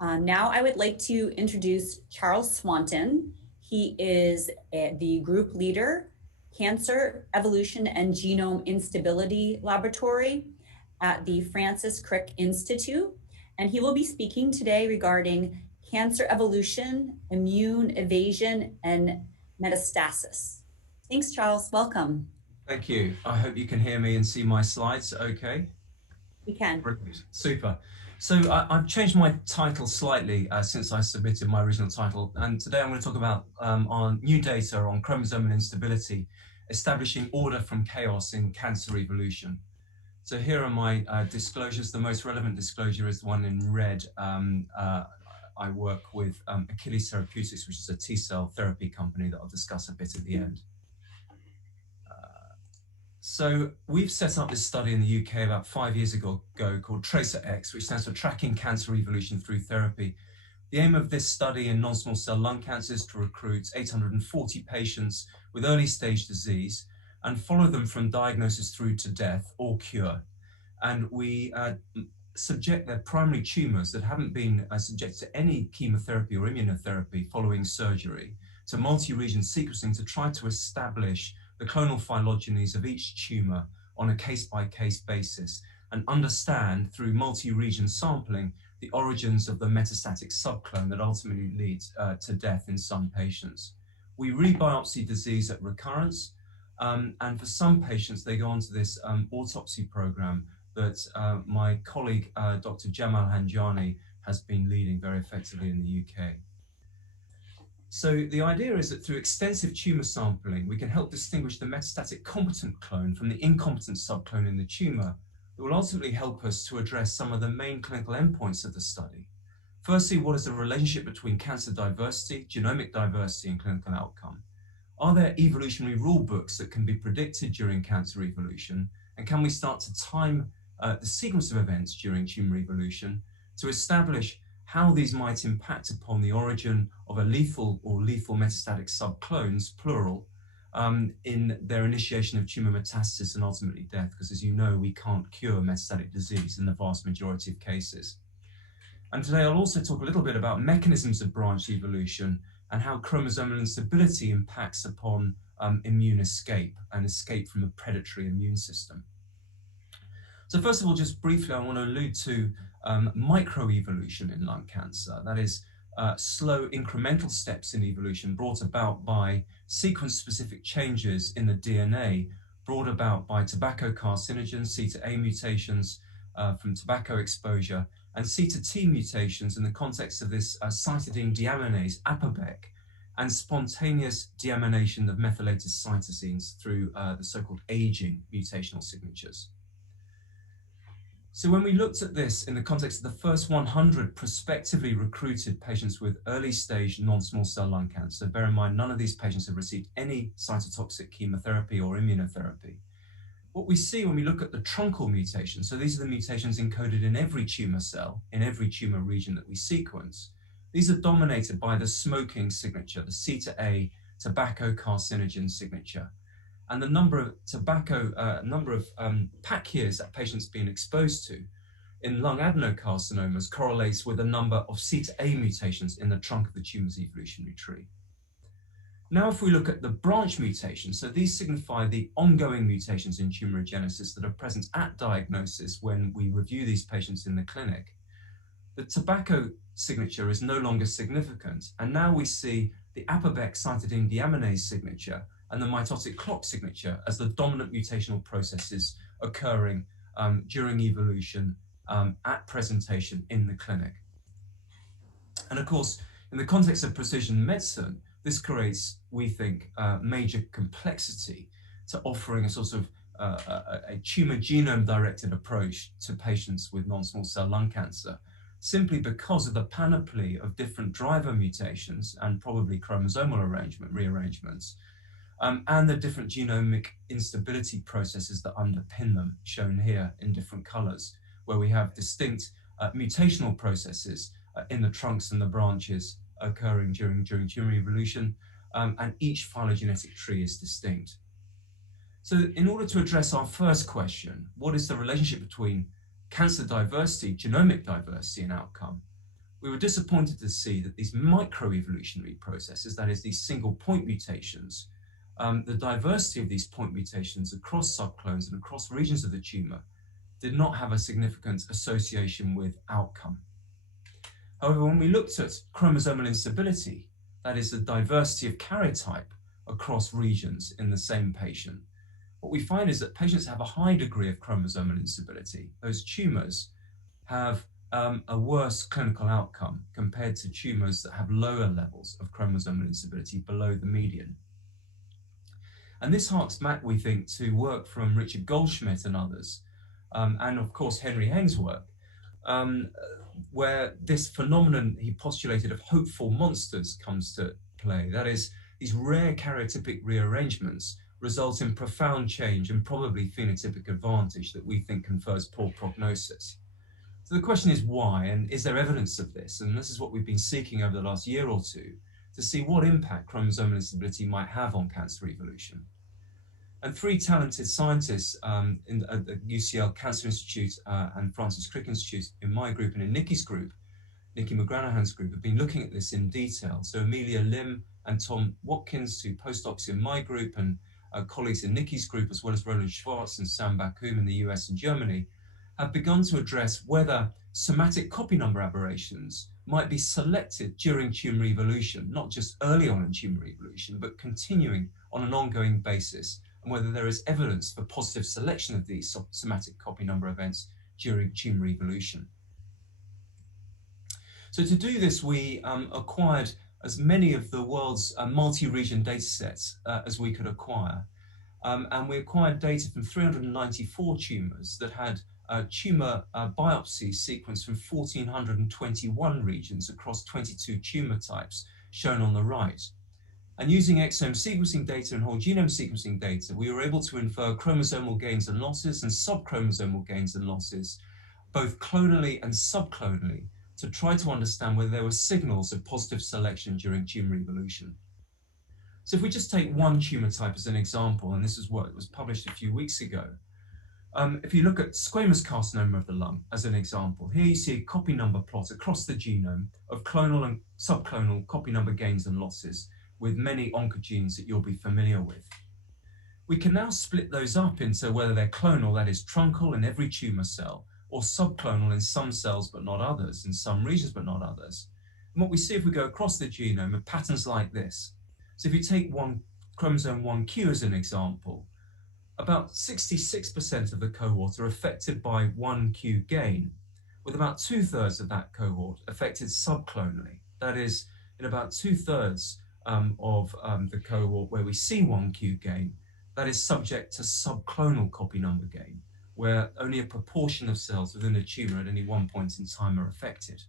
Now I would like to introduce Charles Swanton. He is the group leader, Cancer Evolution and Genome Instability Laboratory at the Francis Crick Institute. And he will be speaking today regarding cancer evolution, immune evasion, and metastasis. Thanks, Charles. Welcome. Thank you. I hope you can hear me and see my slides okay. We can. Brilliant. Super. So I've changed my title slightly since I submitted my original title. And today I'm going to talk about on new data on chromosomal instability, establishing order from chaos in cancer evolution. So here are my disclosures. The most relevant disclosure is the one in red. I work with Achilles Therapeutics, which is a T-cell therapy company that I'll discuss a bit at the end. So we've set up this study in the UK about 5 years ago called Tracerx, which stands for Tracking Cancer Evolution Through Therapy. The aim of this study in non-small cell lung cancer is to recruit 840 patients with early stage disease and follow them from diagnosis through to death or cure. And we subject their primary tumors that haven't been subjected to any chemotherapy or immunotherapy following surgery to multi-region sequencing to try to establish the clonal phylogenies of each tumor on a case-by-case basis and understand through multi-region sampling the origins of the metastatic subclone that ultimately leads to death in some patients. We rebiopsy disease at recurrence, and for some patients, they go on to this autopsy program that my colleague, Dr. Jamal Hanjani, has been leading very effectively in the UK. So the idea is that through extensive tumor sampling, we can help distinguish the metastatic competent clone from the incompetent subclone in the tumor that will ultimately help us to address some of the main clinical endpoints of the study. Firstly, what is the relationship between cancer diversity, genomic diversity, and clinical outcome? Are there evolutionary rule books that can be predicted during cancer evolution? And can we start to time the sequence of events during tumor evolution to establish how these might impact upon the origin of a lethal or lethal metastatic subclones, plural, in their initiation of tumor metastasis and ultimately death, because as you know, we can't cure metastatic disease in the vast majority of cases. And today I'll also talk a little bit about mechanisms of branch evolution and how chromosomal instability impacts upon immune escape and escape from a predatory immune system. So first of all, just briefly, I want to allude to microevolution in lung cancer. That is slow incremental steps in evolution brought about by sequence-specific changes in the DNA brought about by tobacco carcinogens, C to A mutations from tobacco exposure, and C to T mutations in the context of this cytidine deaminase, ApoBec, and spontaneous deamination of methylated cytosines through the so-called aging mutational signatures. So when we looked at this in the context of the first 100 prospectively recruited patients with early stage non-small cell lung cancer, bear in mind none of these patients have received any cytotoxic chemotherapy or immunotherapy. What we see when we look at the truncal mutations, so these are the mutations encoded in every tumor cell, in every tumor region that we sequence, these are dominated by the smoking signature, the C to A tobacco carcinogen signature. And the number of PAC years that patients been exposed to in lung adenocarcinomas correlates with the number of C to A mutations in the trunk of the tumor's evolutionary tree. Now, if we look at the branch mutations, so these signify the ongoing mutations in tumorigenesis that are present at diagnosis when we review these patients in the clinic, the tobacco signature is no longer significant. And now we see the ApoBec cytidine deaminase signature and the mitotic clock signature as the dominant mutational processes occurring during evolution at presentation in the clinic. And of course, in the context of precision medicine, this creates, we think, major complexity to offering a sort of a tumor genome-directed approach to patients with non-small cell lung cancer, simply because of the panoply of different driver mutations and probably chromosomal rearrangements, and the different genomic instability processes that underpin them, shown here in different colors, where we have distinct mutational processes in the trunks and the branches occurring during tumor evolution, and each phylogenetic tree is distinct. So in order to address our first question, what is the relationship between cancer diversity, genomic diversity, and outcome? we were disappointed to see that these microevolutionary processes, that is, these single point mutations, the diversity of these point mutations across subclones and across regions of the tumor did not have a significant association with outcome. However, when we looked at chromosomal instability, that is the diversity of karyotype across regions in the same patient, what we find is that patients have a high degree of chromosomal instability. Those tumors have a worse clinical outcome compared to tumors that have lower levels of chromosomal instability below the median. And this harks back, we think, to work from Richard Goldschmidt and others, and of course Henry Heng's work, where this phenomenon he postulated of hopeful monsters comes to play. That is, these rare karyotypic rearrangements result in profound change and probably phenotypic advantage that we think confers poor prognosis. So the question is why, and is there evidence of this? And this is what we've been seeking over the last year or two to see what impact chromosomal instability might have on cancer evolution. And three talented scientists at the UCL Cancer Institute and Francis Crick Institute in my group and in Nikki's group, Nikki McGranahan's group, have been looking at this in detail. So Amelia Lim and Tom Watkins, two postdocs in my group and colleagues in Nikki's group, as well as Roland Schwartz and Sam Bakoum in the US and Germany, have begun to address whether somatic copy number aberrations might be selected during tumor evolution, not just early on in tumor evolution, but continuing on an ongoing basis, and whether there is evidence for positive selection of these somatic copy number events during tumor evolution. So to do this, we acquired as many of the world's multi-region data sets as we could acquire. And we acquired data from 394 tumors that had tumor biopsy sequenced from 1,421 regions across 22 tumor types, shown on the right. And using exome sequencing data and whole genome sequencing data, we were able to infer chromosomal gains and losses and subchromosomal gains and losses, both clonally and subclonally, to try to understand whether there were signals of positive selection during tumor evolution. So if we just take one tumor type as an example, and this is what was published a few weeks ago, if you look at squamous carcinoma of the lung as an example, here you see a copy number plot across the genome of clonal and subclonal copy number gains and losses with many oncogenes that you'll be familiar with. We can now split those up into whether they're clonal, that is truncal in every tumor cell, or subclonal in some cells but not others, in some regions but not others. And what we see if we go across the genome are patterns like this. So if you take chromosome 1q as an example, about 66% of the cohort are affected by 1q gain, with about 2/3 of that cohort affected subclonally. That is, in about 2/3 of the cohort where we see 1q gain, that is subject to subclonal copy number gain, where only a proportion of cells within the tumor at any one point in time are affected.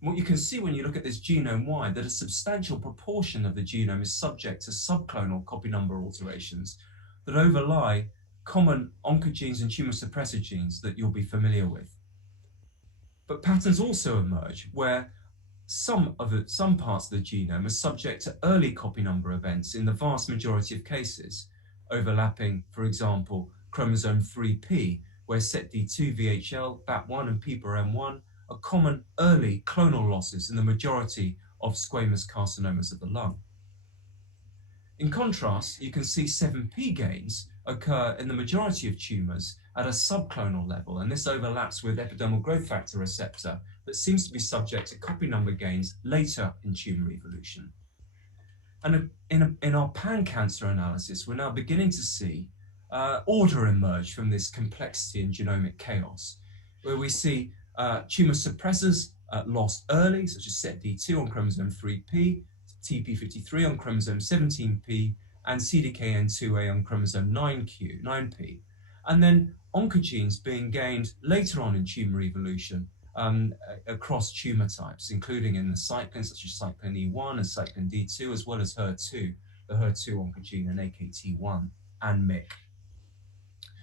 And what you can see when you look at this genome-wide, that a substantial proportion of the genome is subject to subclonal copy number alterations that overlie common oncogenes and tumor suppressor genes that you'll be familiar with. But patterns also emerge where some parts of the genome are subject to early copy number events in the vast majority of cases, overlapping, for example, chromosome 3p, where SETD2, VHL, BAP1, and PPAR-M1 are common early clonal losses in the majority of squamous carcinomas of the lung. In contrast, you can see 7p gains occur in the majority of tumors at a subclonal level, and this overlaps with epidermal growth factor receptor that seems to be subject to copy number gains later in tumor evolution. And in our pan-cancer analysis, we're now beginning to see order emerge from this complexity in genomic chaos, where we see tumor suppressors lost early, such as SETD2 on chromosome 3p, TP53 on chromosome 17p, and CDKN2A on chromosome 9p. And then oncogenes being gained later on in tumor evolution across tumor types, including in the cyclins such as cyclin E1 and cyclin D2, as well as HER2, the HER2 oncogene, and AKT1 and MYC.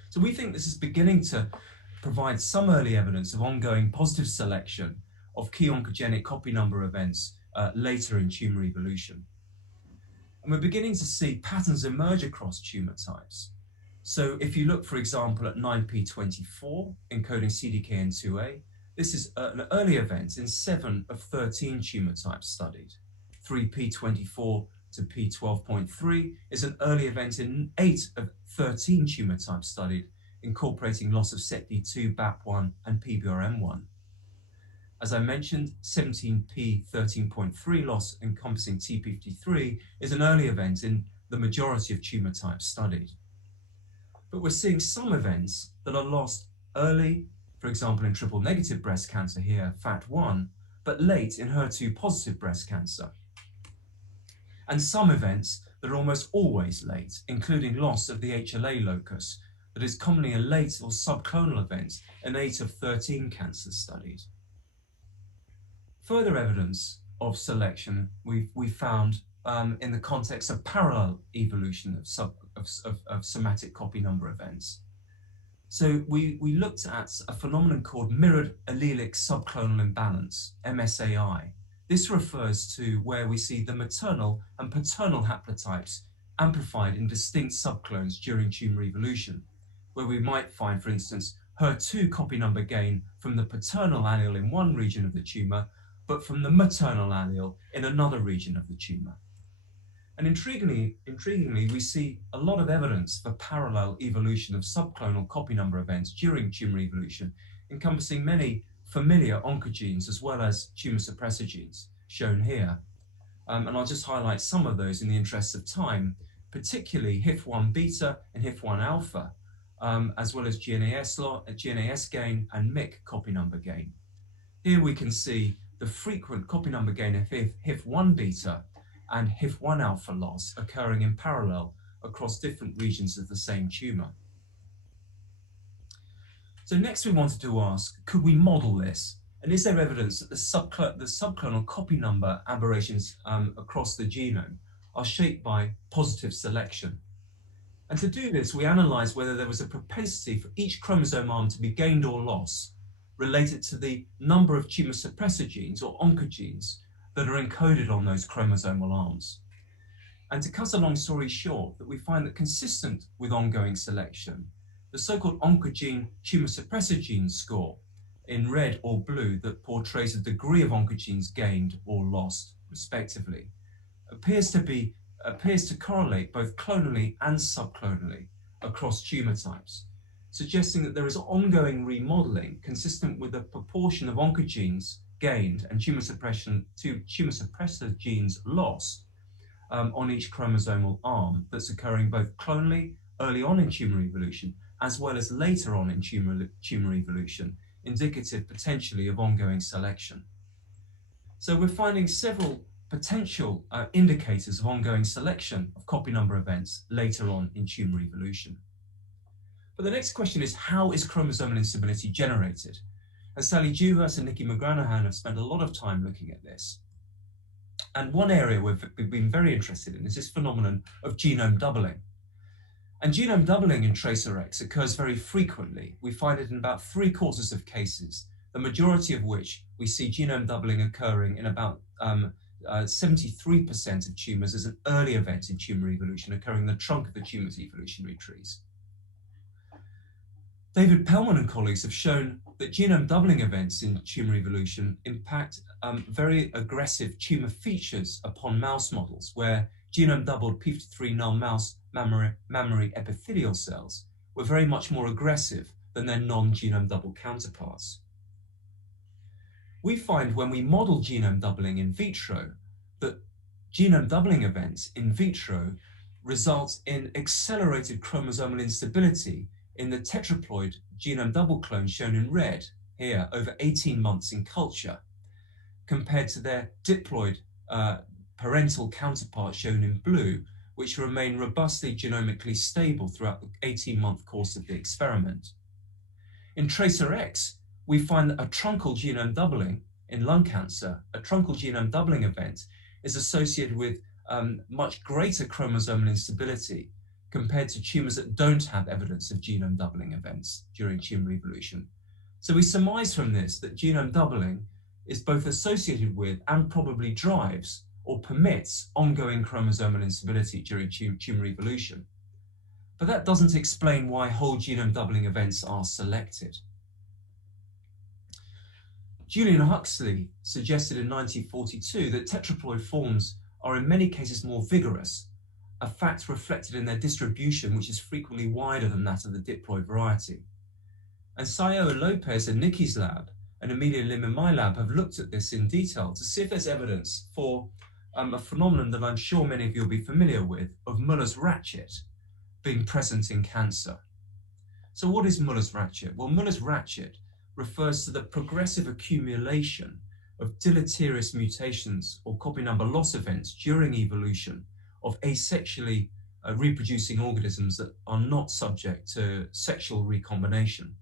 So we think this is beginning to provide some early evidence of ongoing positive selection of key oncogenic copy number events later in tumor evolution. And we're beginning to see patterns emerge across tumor types. So if you look, for example, at 9p24 encoding CDKN2A, This is an early event in 7 of 13 tumor types studied. 3p24 to p12.3 is an early event in 8 of 13 tumor types studied, incorporating loss of SETD2, BAP1, and PBRM1. As I mentioned, 17p13.3 loss encompassing TP53 is an early event in the majority of tumor types studied. But we're seeing some events that are lost early, for example in triple negative breast cancer here, FAT1, but late in HER2 positive breast cancer. And some events that are almost always late, including loss of the HLA locus, that is commonly a late or subclonal event in 8 of 13 cancers studied. Further evidence of selection we found in the context of parallel evolution of somatic copy number events. So we looked at a phenomenon called mirrored allelic subclonal imbalance, MSAI. This refers to where we see the maternal and paternal haplotypes amplified in distinct subclones during tumor evolution, where we might find, for instance, HER2 copy number gain from the paternal allele in one region of the tumor, but from the maternal allele in another region of the tumor. And intriguingly, we see a lot of evidence for parallel evolution of subclonal copy number events during tumor evolution, encompassing many familiar oncogenes as well as tumor suppressor genes, shown here. And I'll just highlight some of those in the interest of time, particularly HIF1 beta and HIF1 alpha, as well as GNAS gain and MYC copy number gain. Here we can see the frequent copy number gain of HIF1 beta and HIF1 alpha loss occurring in parallel across different regions of the same tumor. So next we wanted to ask, could we model this? And is there evidence that the subclonal copy number aberrations across the genome are shaped by positive selection? And to do this, we analysed whether there was a propensity for each chromosome arm to be gained or lost related to the number of tumor suppressor genes or oncogenes that are encoded on those chromosomal arms. And to cut a long story short, that we find that consistent with ongoing selection, the so-called oncogene tumor suppressor gene score in red or blue that portrays the degree of oncogenes gained or lost, respectively, appears to correlate both clonally and subclonally across tumor types, suggesting that there is ongoing remodeling consistent with the proportion of oncogenes gained and tumor suppressor genes lost on each chromosomal arm that's occurring both clonally early on in tumor evolution as well as later on in tumor evolution, indicative potentially of ongoing selection. So we're finding several potential indicators of ongoing selection of copy number events later on in tumor evolution. But the next question is, how is chromosomal instability generated? And Sally Dewhurst and Nikki McGranahan have spent a lot of time looking at this. And one area we've been very interested in is this phenomenon of genome doubling. And genome doubling in Tracerx occurs very frequently. We find it in about 3/4 of cases, the majority of which we see genome doubling occurring in about 73% of tumors as an early event in tumor evolution, occurring in the trunk of the tumor's evolutionary trees. David Pellman and colleagues have shown that genome doubling events in tumor evolution impact very aggressive tumor features upon mouse models, where genome doubled p53 null mouse mammary epithelial cells were very much more aggressive than their non-genome double counterparts. We find when we model genome doubling in vitro that genome doubling events in vitro result in accelerated chromosomal instability in the tetraploid genome double clones shown in red here over 18 months in culture, compared to their diploid parental counterparts shown in blue, which remain robustly genomically stable throughout the 18-month course of the experiment. In Tracerx, we find that a truncal genome doubling in lung cancer, a truncal genome doubling event, is associated with much greater chromosomal instability compared to tumors that don't have evidence of genome doubling events during tumor evolution. So we surmise from this that genome doubling is both associated with and probably drives or permits ongoing chromosomal instability during tumor evolution. But that doesn't explain why whole genome doubling events are selected. Julian Huxley suggested in 1942 that tetraploid forms are in many cases more vigorous, a fact reflected in their distribution, which is frequently wider than that of the diploid variety. And Sayo Lopez in Nikki's lab and Amelia Lim in my lab have looked at this in detail to see if there's evidence for a phenomenon that I'm sure many of you will be familiar with, of Muller's ratchet being present in cancer. So what is Muller's ratchet? Well, Muller's ratchet refers to the progressive accumulation of deleterious mutations or copy number loss events during evolution of asexually reproducing organisms that are not subject to sexual recombination.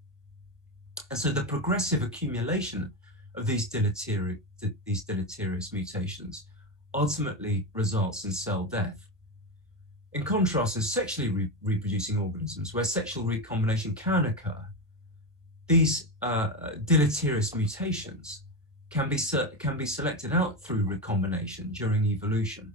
And so the progressive accumulation of these deleterious mutations ultimately results in cell death. In contrast, in sexually reproducing organisms, where sexual recombination can occur, these deleterious mutations can be selected out through recombination during evolution.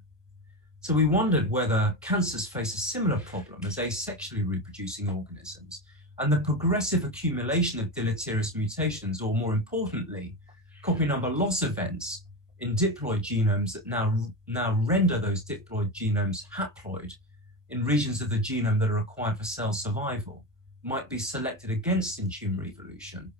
So we wondered whether cancers face a similar problem as asexually reproducing organisms, and the progressive accumulation of deleterious mutations, or more importantly, copy number loss events in diploid genomes that now render those diploid genomes haploid in regions of the genome that are required for cell survival, might be selected against in tumor evolution.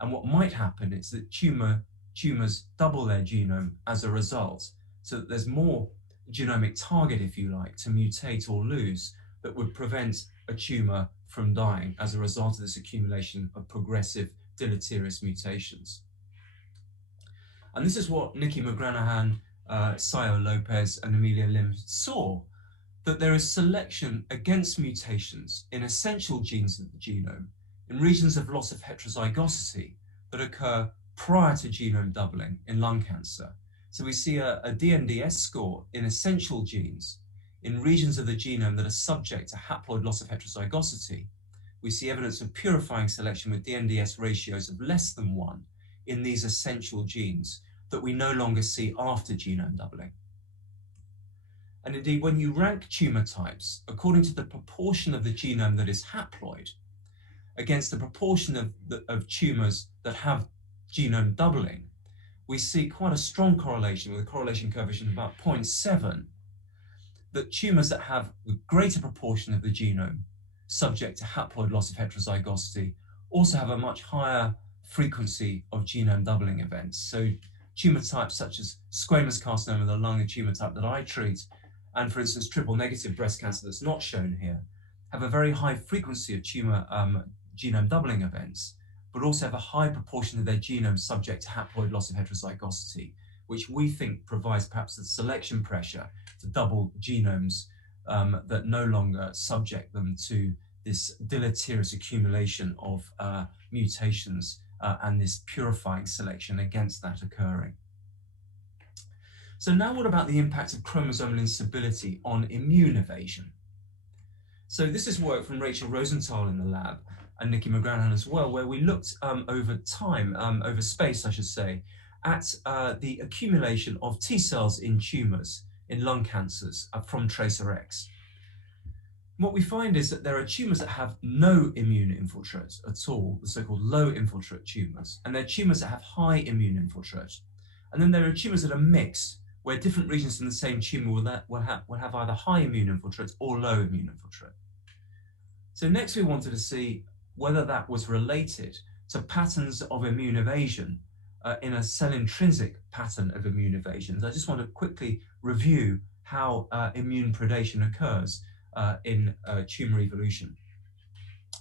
And what might happen is that tumors double their genome as a result, so that there's more genomic target, if you like, to mutate or lose that would prevent a tumor from dying as a result of this accumulation of progressive deleterious mutations. And this is what Nikki McGranahan, Sayo Lopez, and Amelia Lim saw, that there is selection against mutations in essential genes of the genome in regions of loss of heterozygosity that occur prior to genome doubling in lung cancer. So we see a DNDS score in essential genes in regions of the genome that are subject to haploid loss of heterozygosity. We see evidence of purifying selection with DNDS ratios of less than 1 in these essential genes that we no longer see after genome doubling. And indeed, when you rank tumor types according to the proportion of the genome that is haploid against the proportion of tumors that have genome doubling, we see quite a strong correlation with a correlation coefficient of about 0.7, that tumors that have a greater proportion of the genome subject to haploid loss of heterozygosity also have a much higher frequency of genome doubling events. So tumor types such as squamous carcinoma of the lung, a tumor type that I treat, and for instance, triple negative breast cancer that's not shown here, have a very high frequency of tumor genome doubling events, but also have a high proportion of their genome subject to haploid loss of heterozygosity, which we think provides perhaps the selection pressure to double genomes that no longer subject them to this deleterious accumulation of mutations and this purifying selection against that occurring. So now what about the impact of chromosomal instability on immune evasion? So this is work from Rachel Rosenthal in the lab and Nikki McGranahan as well, where we looked over time, over space, I should say, at the accumulation of T cells in tumors in lung cancers from Tracerx. What we find is that there are tumors that have no immune infiltrate at all, the so-called low infiltrate tumors, and there are tumors that have high immune infiltrate. And then there are tumors that are mixed, where different regions in the same tumor will have either high immune infiltrate or low immune infiltrate. So next we wanted to see whether that was related to patterns of immune evasion in a cell-intrinsic pattern of immune evasion. So I just want to quickly review how immune predation occurs in tumor evolution.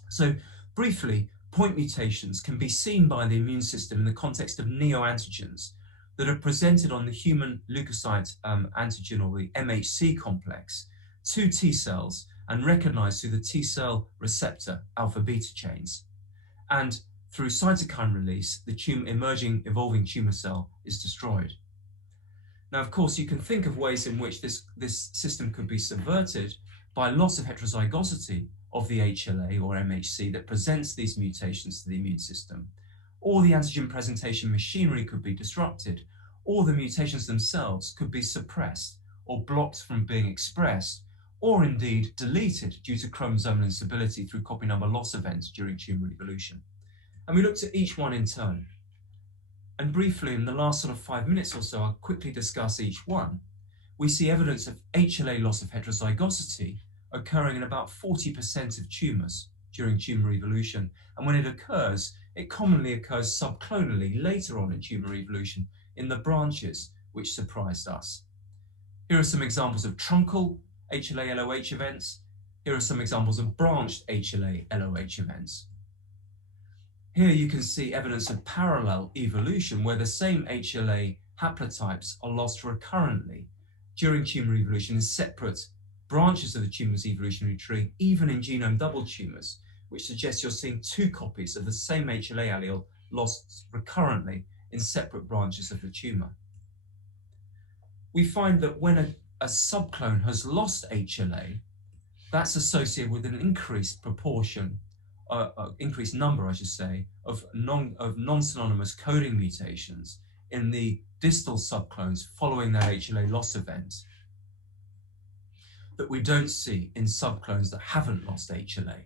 So briefly, point mutations can be seen by the immune system in the context of neoantigens that are presented on the human leukocyte antigen, or the MHC complex, to T cells and recognized through the T cell receptor alpha beta chains. And through cytokine release, the evolving tumor cell is destroyed. Now, of course, you can think of ways in which this system could be subverted by loss of heterozygosity of the HLA or MHC that presents these mutations to the immune system, or the antigen presentation machinery could be disrupted, or the mutations themselves could be suppressed or blocked from being expressed, or indeed deleted due to chromosomal instability through copy number loss events during tumor evolution. And we looked at each one in turn. And briefly, in the last sort of 5 minutes or so, I'll quickly discuss each one. We see evidence of HLA loss of heterozygosity occurring in about 40% of tumors during tumor evolution. And when it occurs, it commonly occurs subclonally later on in tumor evolution in the branches, which surprised us. Here are some examples of truncal HLA-LOH events. Here are some examples of branched HLA-LOH events. Here you can see evidence of parallel evolution where the same HLA haplotypes are lost recurrently during tumor evolution in separate branches of the tumor's evolutionary tree, even in genome double tumors, which suggests you're seeing two copies of the same HLA allele lost recurrently in separate branches of the tumor. We find that when a subclone has lost HLA, that's associated with an increased proportion, increased number, I should say, of non-synonymous coding mutations in the distal subclones following that HLA loss event that we don't see in subclones that haven't lost HLA,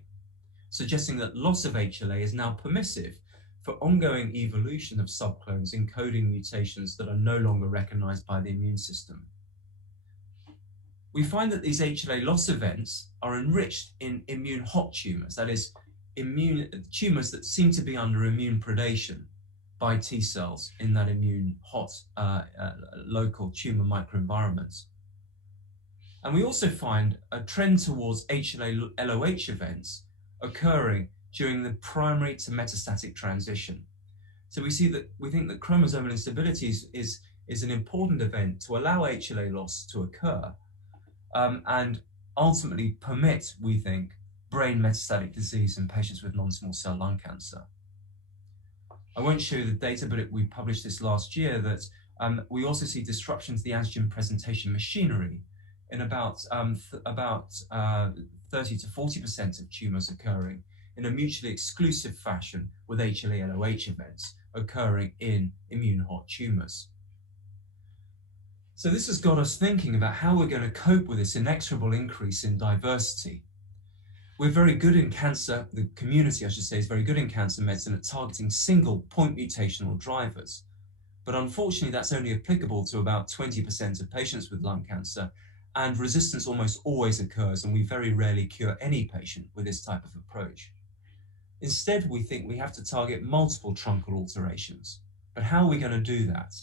suggesting that loss of HLA is now permissive for ongoing evolution of subclones encoding mutations that are no longer recognized by the immune system. We find that these HLA loss events are enriched in immune hot tumors, that is, tumors that seem to be under immune predation by T cells in that immune hot local tumor microenvironment. And we also find a trend towards HLA-LOH events occurring during the primary to metastatic transition. So we think that chromosomal instability is an important event to allow HLA loss to occur and ultimately permit, we think, brain metastatic disease in patients with non-small cell lung cancer. I won't show you the data, but we published this last year that we also see disruption to the antigen presentation machinery in about 30 to 40% of tumors occurring in a mutually exclusive fashion with HLA-LOH events occurring in immune hot tumors. So this has got us thinking about how we're going to cope with this inexorable increase in diversity. We're very good in cancer, the community, I should say, is very good in cancer medicine at targeting single point mutational drivers. But unfortunately, that's only applicable to about 20% of patients with lung cancer, and resistance almost always occurs, and we very rarely cure any patient with this type of approach. Instead, we think we have to target multiple truncal alterations. But how are we going to do that?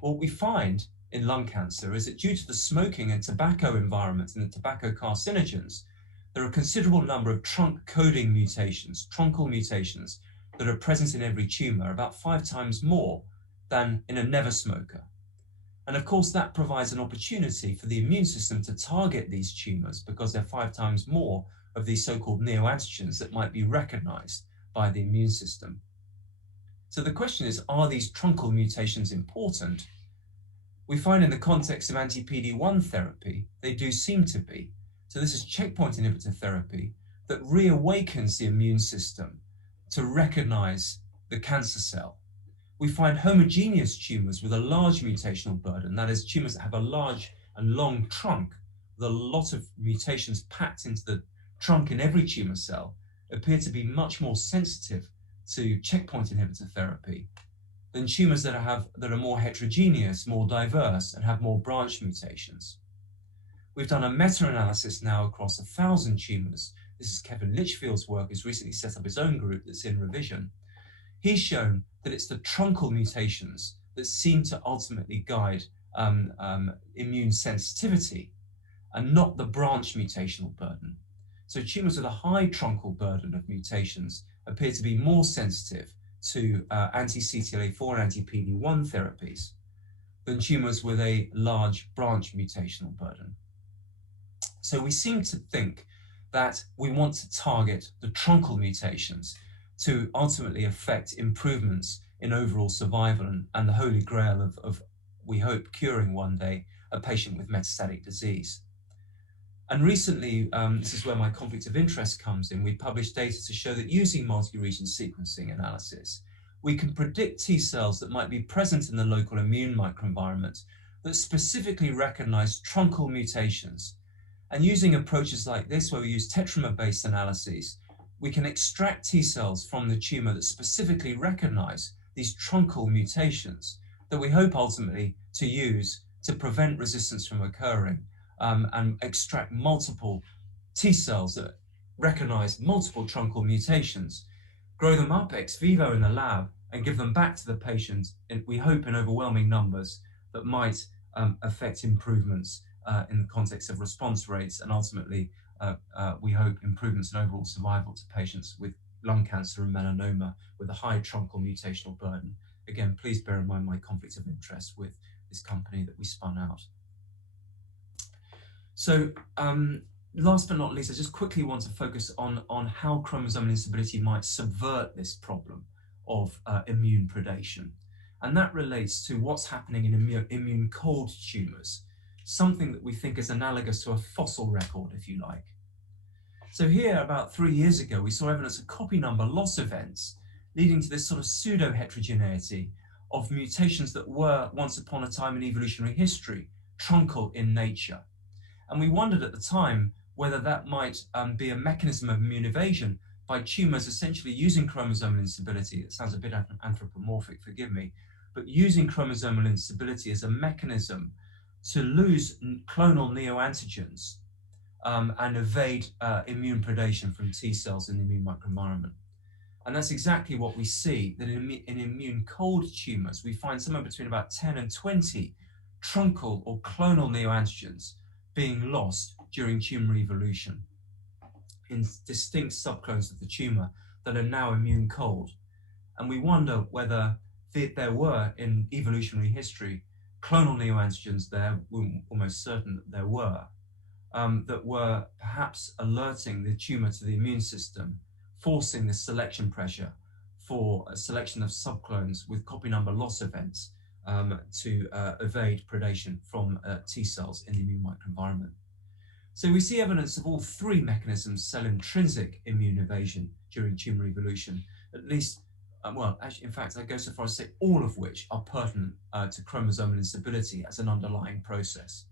What we find in lung cancer is that due to the smoking and tobacco environment and the tobacco carcinogens, there are a considerable number of trunk coding mutations, truncal mutations, that are present in every tumor, about 5 times more than in a never smoker. And of course, that provides an opportunity for the immune system to target these tumors because there are 5 times more of these so-called neoantigens that might be recognized by the immune system. So the question is, are these truncal mutations important? We find in the context of anti-PD-1 therapy, they do seem to be. So this is checkpoint inhibitor therapy that reawakens the immune system to recognize the cancer cell. We find homogeneous tumors with a large mutational burden, that is, tumors that have a large and long trunk with a lot of mutations packed into the trunk in every tumor cell, appear to be much more sensitive to checkpoint inhibitor therapy than tumors that are more heterogeneous, more diverse, and have more branch mutations. We've done a meta-analysis now across 1,000 tumors. This is Kevin Litchfield's work. He's recently set up his own group that's in revision. He's shown that it's the truncal mutations that seem to ultimately guide immune sensitivity and not the branch mutational burden. So tumors with a high truncal burden of mutations appear to be more sensitive to anti-CTLA-4 and anti-PD-1 therapies than tumors with a large branch mutational burden. So we seem to think that we want to target the truncal mutations to ultimately affect improvements in overall survival and the holy grail of, we hope, curing one day a patient with metastatic disease. And recently, this is where my conflict of interest comes in, we published data to show that using multi-region sequencing analysis, we can predict T cells that might be present in the local immune microenvironment that specifically recognize truncal mutations. And using approaches like this, where we use tetramer-based analyses, we can extract T cells from the tumor that specifically recognize these truncal mutations that we hope ultimately to use to prevent resistance from occurring, and extract multiple T cells that recognize multiple truncal mutations, grow them up ex vivo in the lab, and give them back to the patient, we hope in overwhelming numbers, that might affect improvements in the context of response rates, and ultimately we hope improvements in overall survival to patients with lung cancer and melanoma with a high truncal mutational burden. Again, please bear in mind my conflict of interest with this company that we spun out. So last but not least, I just quickly want to focus on how chromosomal instability might subvert this problem of immune predation. And that relates to what's happening in immune cold tumors, something that we think is analogous to a fossil record, if you like. So here, about 3 years ago, we saw evidence of copy number loss events, leading to this sort of pseudo-heterogeneity of mutations that were, once upon a time in evolutionary history, truncal in nature. And we wondered at the time whether that might be a mechanism of immune evasion by tumors essentially using chromosomal instability. It sounds a bit anthropomorphic, forgive me, but using chromosomal instability as a mechanism to lose clonal neoantigens and evade immune predation from T cells in the immune microenvironment. And that's exactly what we see, that in immune cold tumors, we find somewhere between about 10 and 20 truncal or clonal neoantigens being lost during tumor evolution in distinct subclones of the tumor that are now immune cold. And we wonder whether there were, in evolutionary history, clonal neoantigens there, we're almost certain that there were, that were perhaps alerting the tumor to the immune system, forcing the selection pressure for a selection of subclones with copy number loss events to evade predation from T cells in the immune microenvironment. So we see evidence of all three mechanisms, cell-intrinsic immune evasion during tumor evolution, at least, well, actually, in fact, I go so far as to say all of which are pertinent to chromosomal instability as an underlying process.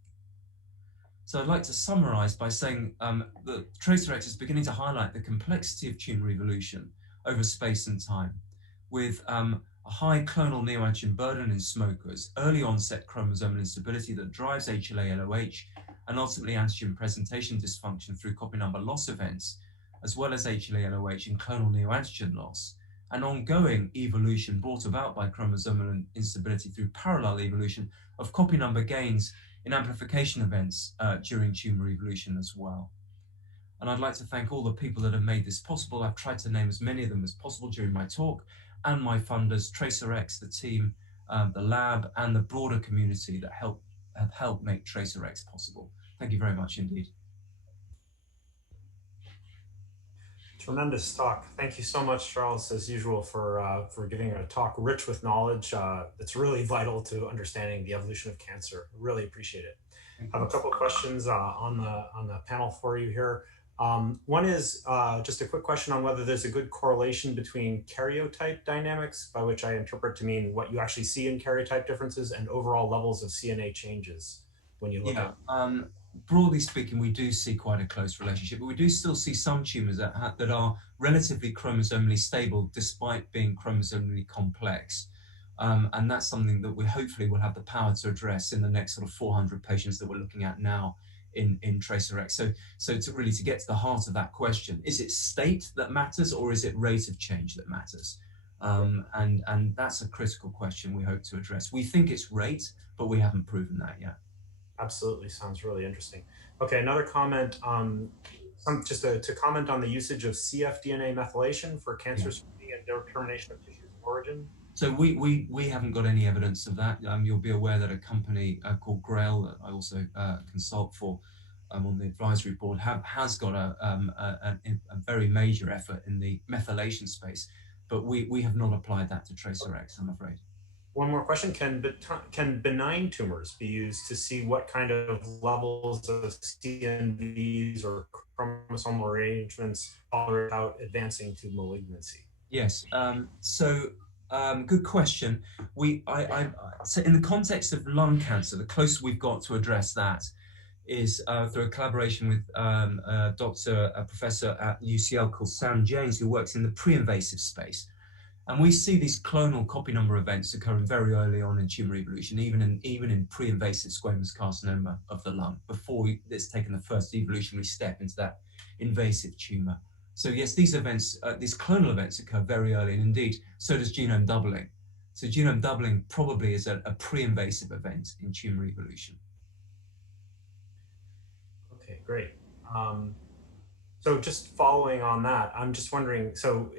So I'd like to summarize by saying that Tracerx is beginning to highlight the complexity of tumor evolution over space and time, with a high clonal neoantigen burden in smokers, early onset chromosomal instability that drives HLA-LOH, and ultimately antigen presentation dysfunction through copy number loss events, as well as HLA-LOH and clonal neoantigen loss, and ongoing evolution brought about by chromosomal instability through parallel evolution of copy number gains in amplification events during tumor evolution as well. And I'd like to thank all the people that have made this possible. I've tried to name as many of them as possible during my talk, and my funders, Tracerx, the team, the lab, and the broader community that have helped make Tracerx possible. Thank you very much indeed. Tremendous talk. Thank you so much, Charles, as usual, for giving a talk rich with knowledge. It's really vital to understanding the evolution of cancer. Really appreciate it. I have a couple of questions on the panel for you here. One is just a quick question on whether there's a good correlation between karyotype dynamics, by which I interpret to mean what you actually see in karyotype differences, and overall levels of CNA changes when you look at. Broadly speaking, we do see quite a close relationship, but we do still see some tumors that are relatively chromosomally stable despite being chromosomally complex. And that's something that we hopefully will have the power to address in the next sort of 400 patients that we're looking at now in Tracerx. So to really get to the heart of that question, is it state that matters or is it rate of change that matters? And that's a critical question we hope to address. We think it's rate, but we haven't proven that yet. Absolutely, sounds really interesting. Okay, another comment, just to comment on the usage of cfDNA methylation for cancer screening and determination of tissue origin. So we haven't got any evidence of that. You'll be aware that a company called Grail, that I also consult for on the advisory board, has got a very major effort in the methylation space, but we have not applied that to Tracerx, I'm afraid. One more question, can benign tumors be used to see what kind of levels of CNVs or chromosomal arrangements are without advancing to malignancy? Yes, good question. So in the context of lung cancer, the closest we've got to address that is through a collaboration with a professor at UCL called Sam James, who works in the pre-invasive space. And we see these clonal copy number events occurring very early on in tumor evolution, even in pre-invasive squamous carcinoma of the lung, before it's taken the first evolutionary step into that invasive tumor. So yes, these events, these clonal events occur very early, and indeed, so does genome doubling. So genome doubling probably is a pre-invasive event in tumor evolution. Okay, great. So just following on that, I'm just wondering, so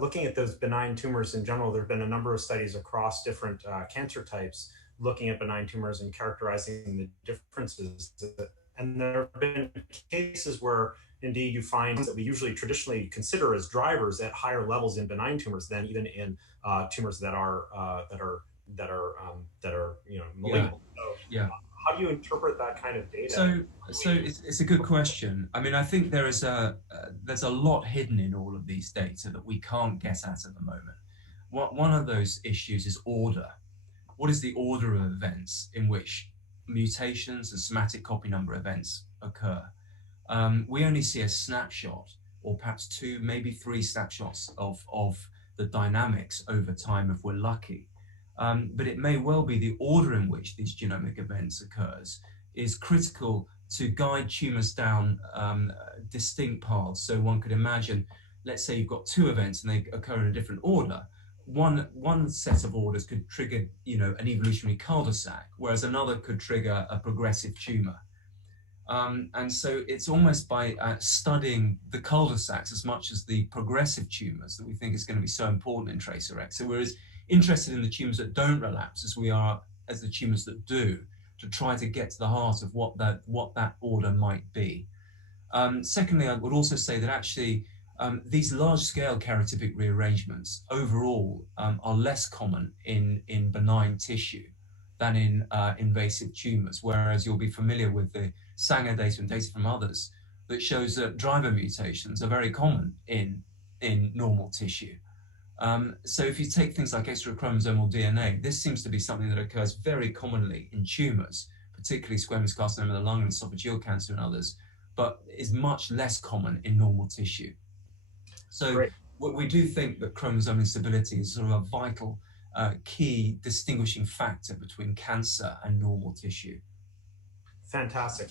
looking at those benign tumors in general, there have been a number of studies across different cancer types looking at benign tumors and characterizing the differences. And there have been cases where indeed you find that we usually traditionally consider as drivers at higher levels in benign tumors than even in tumors that are malignant. Yeah. How do you interpret that kind of data? So it's a good question. I mean, I think there's a lot hidden in all of these data that we can't get at the moment. One of those issues is order. What is the order of events in which mutations and somatic copy number events occur? We only see a snapshot, or perhaps two, maybe three snapshots of the dynamics over time if we're lucky. But it may well be the order in which these genomic events occurs is critical to guide tumors down distinct paths. So one could imagine, let's say you've got two events and they occur in a different order. One set of orders could trigger, an evolutionary cul-de-sac, whereas another could trigger a progressive tumor. And so it's almost by studying the cul-de-sacs as much as the progressive tumors that we think is going to be so important in Tracerx. So we're as interested in the tumors that don't relapse as we are as the tumors that do, to try to get to the heart of what that order might be. Secondly, I would also say that actually these large-scale karyotypic rearrangements overall are less common in benign tissue than in invasive tumors, whereas you'll be familiar with the Sanger data and data from others that shows that driver mutations are very common in normal tissue. So if you take things like extrachromosomal DNA, this seems to be something that occurs very commonly in tumors, particularly squamous carcinoma of the lung and esophageal cancer and others, but is much less common in normal tissue. So we do think that chromosome instability is sort of a vital key distinguishing factor between cancer and normal tissue. Fantastic.